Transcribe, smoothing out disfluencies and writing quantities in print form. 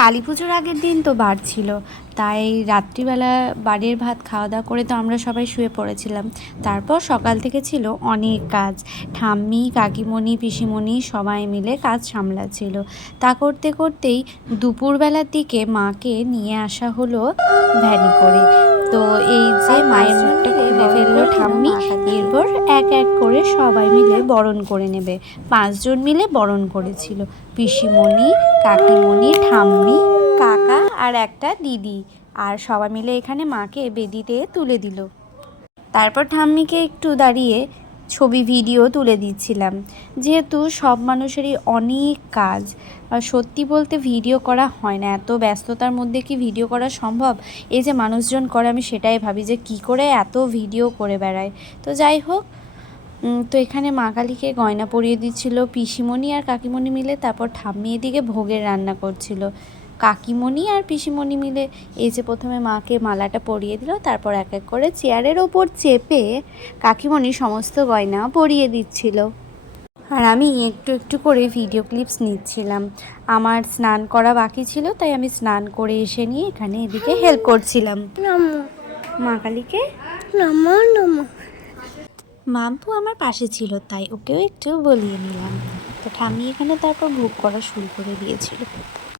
কালী পুজোর আগের দিন তো বার ছিল, তাই রাত্রিবেলা বাড়ির ভাত খাওয়া দাওয়া করে তো আমরা সবাই শুয়ে পড়েছিলাম। তারপর সকাল থেকে ছিল অনেক কাজ। ঠাম্মি, কাকিমণি, পিসিমণি সবাই মিলে কাজ সামলাচ্ছিল। তা করতে করতেই দুপুরবেলার দিকে মাকে নিয়ে আসা হলো ভ্যানে করে। তো এই যে মায়ের মুখটা খুলে ফেললো ঠাম্মি, এরপর এক এক করে সবাই মিলে বরণ করে নেবে। 5 জন মিলে বরণ করেছিল, পিসিমণি, কাকিমণি, ঠাম্মি, কাকা আর একটা দিদি। আর সবাই মিলে এখানে মাকে বেদিতে তুলে দিল। তারপর ঠাম্মিকে একটু দাঁড়িয়ে ছবি ভিডিও তুলে দিচ্ছিলাম, যেহেতু সব মানুষেরই অনেক কাজ। আর সত্যি বলতে ভিডিও করা হয় না, এত ব্যস্ততার মধ্যে কি ভিডিও করা সম্ভব? এই যে মানুষজন করে, আমি সেটাই ভাবি যে কি করে এত ভিডিও করে বেড়ায়। তো যাই হোক, তো এখানে মা কালীকে গয়না পরিয়ে দিচ্ছিল পিসিমণি আর কাকিমণি মিলে। তারপর ঠাম্মি এদিকে ভোগের রান্না করছিল। কাকিমণি আর পিসিমণি মিলে এই যে প্রথমে মাকে মালাটা পরিয়ে দিল, তারপর এক এক করে চেয়ারের ওপর চেপে কাকিমণি সমস্ত গয়না পরিয়ে দিচ্ছিল। আর আমি একটু একটু করে ভিডিও ক্লিপস নিচ্ছিলাম। আমার স্নান করা বাকি ছিল, তাই আমি স্নান করে এসে নিয়ে এখানে এদিকে হেল্প করছিলাম মা কালীকে। মাম্পু আমার পাশে ছিল, তাই ওকেও একটু বলিয়ে নিলাম। তো ঠাম্মি এখানে তারপর ভোগ করা শুরু করে দিয়েছিল।